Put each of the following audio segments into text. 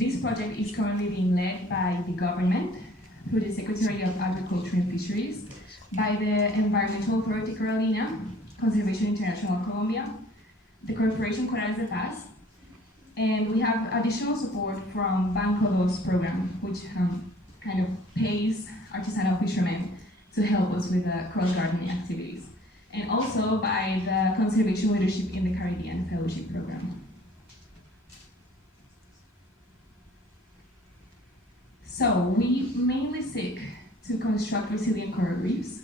This project is currently being led by the government through the Secretary of Agriculture and Fisheries, by the Environmental Authority Carolina, Conservation International Colombia, the Corporación de Paz, and we have additional support from Banco Dos program, which kind of pays artisanal fishermen to help us with the cross gardening activities, and also by the Conservation Leadership in the Caribbean Fellowship Program. So we mainly seek to construct resilient coral reefs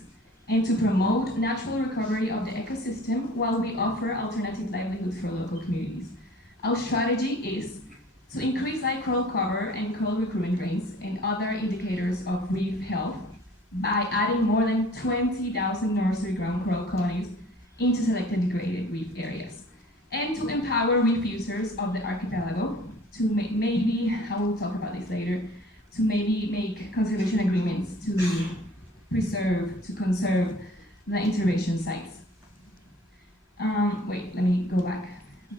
and to promote natural recovery of the ecosystem while we offer alternative livelihoods for local communities. Our strategy is to increase live coral cover and coral recruitment rates and other indicators of reef health by adding more than 20,000 nursery ground coral colonies into selected degraded reef areas, and to empower reef users of the archipelago to maybe, I will talk about this later, to maybe make conservation agreements to conserve the intervention sites. Wait, let me go back.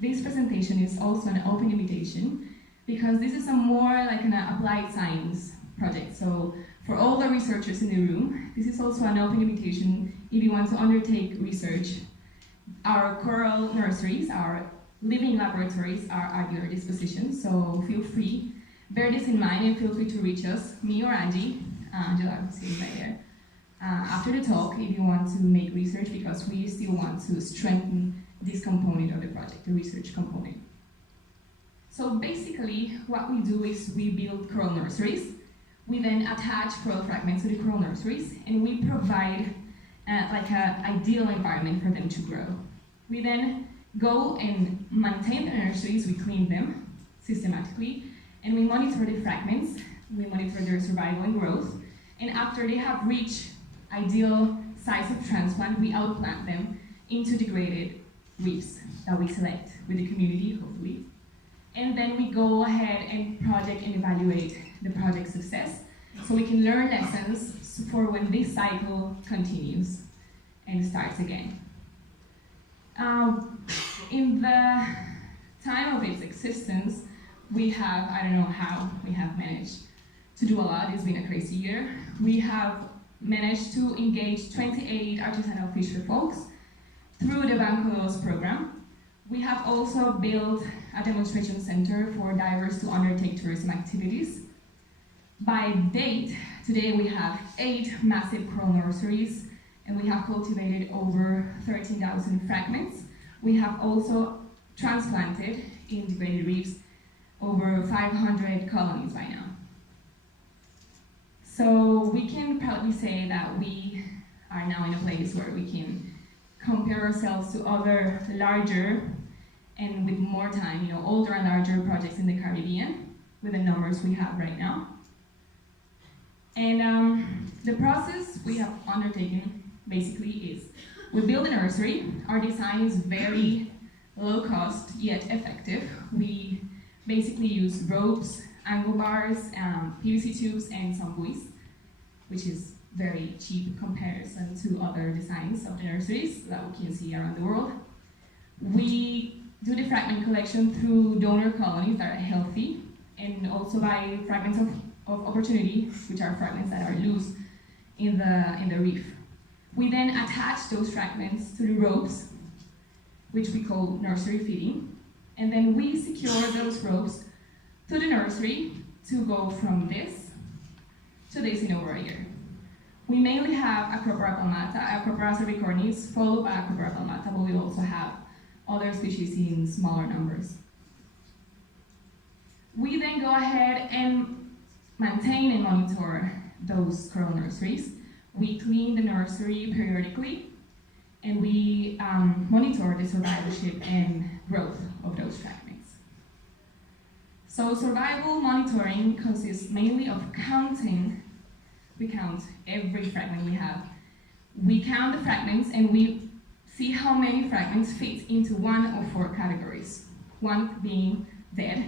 This presentation is also an open invitation because this is a more like an applied science project. So for all the researchers in the room, this is also an open invitation if you want to undertake research. Our coral nurseries, our living laboratories are at your disposition, so feel free. Bear this in mind and feel free to reach us, me or Angie, Angela, sitting right there, after the talk if you want to make research, because we still want to strengthen this component of the project, the research component. So basically, what we do is we build coral nurseries. We then attach coral fragments to the coral nurseries, and we provide like an ideal environment for them to grow. We then go and maintain the nurseries, we clean them systematically, and we monitor the fragments, we monitor their survival and growth, and after they have reached ideal size of transplant, we outplant them into degraded reefs that we select with the community, hopefully. And then we go ahead and project and evaluate the project success, so we can learn lessons for when this cycle continues and starts again. In the time of its existence, we have, I don't know how we have managed to do a lot. It's been a crazy year. We have managed to engage 28 artisanal fisher folks through the Banco Dos program. We have also built a demonstration center for divers to undertake tourism activities. By date, today we have 8 massive coral nurseries, and we have cultivated over 13,000 fragments. We have also transplanted in degraded reefs over 500 colonies by now. So we can proudly say that we are now in a place where we can compare ourselves to other larger and with more time, older and larger projects in the Caribbean with the numbers we have right now. And the process we have undertaken basically is we build a nursery. Our design is very low cost yet effective. We basically use ropes, angle bars, PVC tubes, and some buoys, which is very cheap in comparison to other designs of the nurseries that we can see around the world. We do the fragment collection through donor colonies that are healthy, and also by fragments of opportunity, which are fragments that are loose in the reef. We then attach those fragments to the ropes, which we call nursery feeding, and then we secure those ropes to the nursery to go from this to this in over a year. We mainly have Acropora palmata, Acropora cervicornis, followed by Acropora palmata, but we also have other species in smaller numbers. We then go ahead and maintain and monitor those coral nurseries. We clean the nursery periodically, and we monitor the survivorship and growth of those fragments. So survival monitoring consists mainly of counting. We count every fragment we have. We count the fragments and we see how many fragments fit into one of 4 categories. One being dead,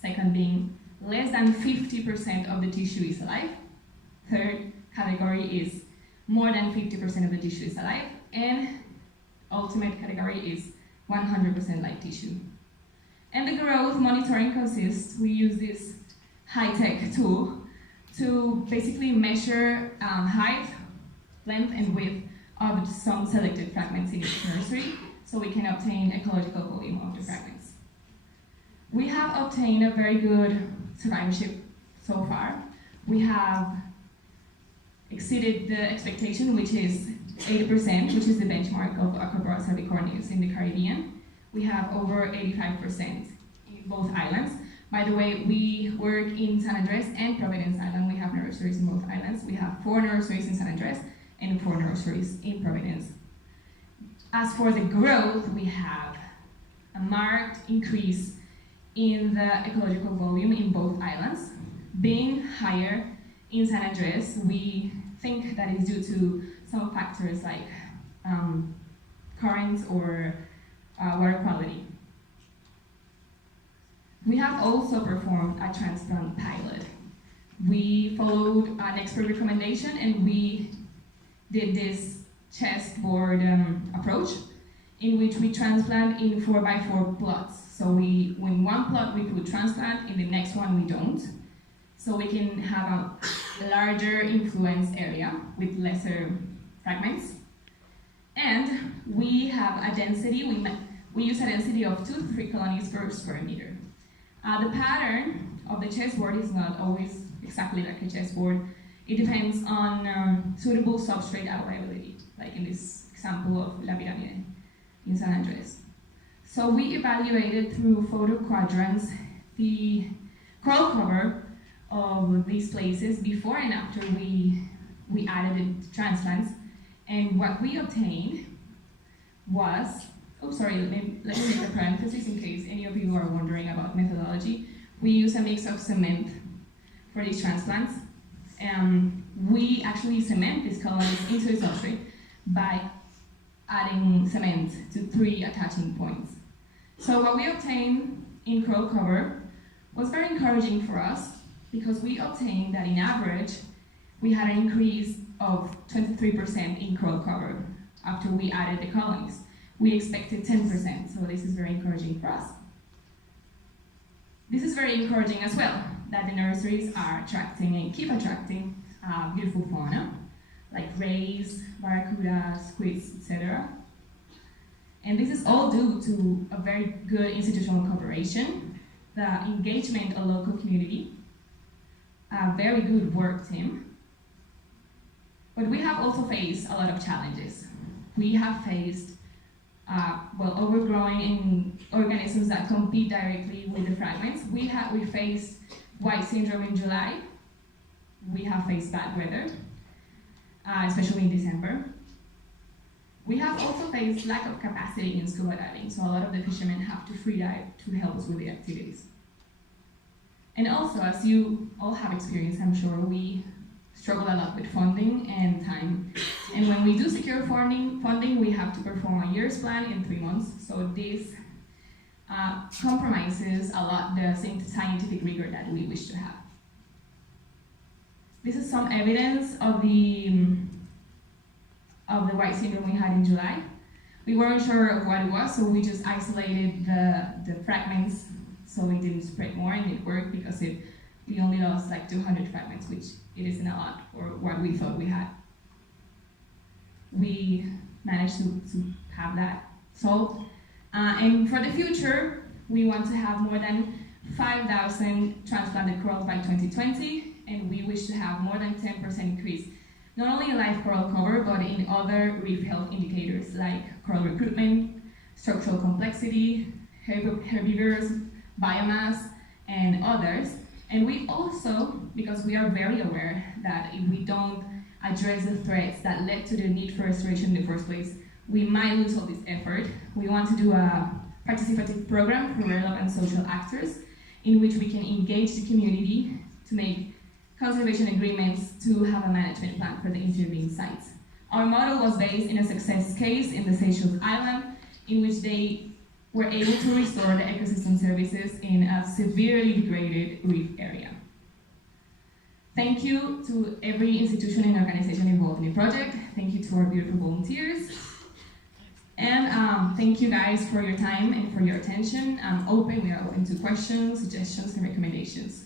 second being less than 50% of the tissue is alive, third category is more than 50% of the tissue is alive, and ultimate category is 100% live tissue. And the growth monitoring consists, we use this high-tech tool to basically measure height, length, and width of some selected fragments in each nursery, so we can obtain ecological volume of the fragments. We have obtained a very good survivorship so far. We have exceeded the expectation, which is 80%, which is the benchmark of Acroporas cervicorneus in the Caribbean. We have over 85% in both islands. By the way, we work in San Andres and Providence Island. We have nurseries in both islands. We have 4 nurseries in San Andres and 4 nurseries in Providence. As for the growth, we have a marked increase in the ecological volume in both islands. Being higher in San Andres, we think that is due to some factors like currents or water quality. We have also performed a transplant pilot. We followed an expert recommendation and we did this chessboard approach in which we transplant in 4x4 plots. So in one plot we could transplant, in the next one we don't. So we can have a larger influence area with lesser fragments. And we have a density, we use a density of 2 to 3 colonies per square meter. The pattern of the chessboard is not always exactly like a chessboard. It depends on suitable substrate availability, like in this example of La Pirámide in San Andres. So we evaluated through photo quadrants the coral cover of these places before and after we added the transplants, and what we obtained was, let me make a parenthesis in case any of you are wondering about methodology. We use a mix of cement for these transplants. We actually cement these colonies into the substrate by adding cement to 3 attaching points. So what we obtained in coral cover was very encouraging for us, because we obtained that in average, we had an increase of 23% in coral cover after we added the colonies. We expected 10%, so this is very encouraging for us. This is very encouraging as well, that the nurseries are attracting and keep attracting beautiful fauna, like rays, barracudas, squids, etc. And this is all due to a very good institutional cooperation, the engagement of local community, a very good work team. But we have also faced a lot of challenges. We have faced overgrowing in organisms that compete directly with the fragments. We faced white syndrome in July. We have faced bad weather, especially in December. We have also faced lack of capacity in scuba diving, so a lot of the fishermen have to free dive to help us with the activities. And also, as you all have experienced, I'm sure, we struggle a lot with funding and time. And when we do secure funding, we have to perform a year's plan in 3 months. So this compromises a lot the scientific rigor that we wish to have. This is some evidence of the white syndrome we had in July. We weren't sure of what it was, so we just isolated the fragments so it didn't spread more, and it worked because we only lost like 200 fragments, which it isn't a lot for what we thought we had. We managed to have that solved. And for the future, we want to have more than 5,000 transplanted corals by 2020, and we wish to have more than 10% increase, not only in live coral cover, but in other reef health indicators like coral recruitment, structural complexity, herbivores, biomass, and others. And we also, because we are very aware that if we don't address the threats that led to the need for restoration in the first place, we might lose all this effort. We want to do a participative program for relevant social actors in which we can engage the community to make conservation agreements to have a management plan for the intervened sites. Our model was based in a success case in the Seychelles Island, in which they were able to restore the ecosystem services in a severely degraded reef area. Thank you to every institution and organization involved in the project. Thank you to our beautiful volunteers. And thank you guys for your time and for your attention. We are open to questions, suggestions, and recommendations.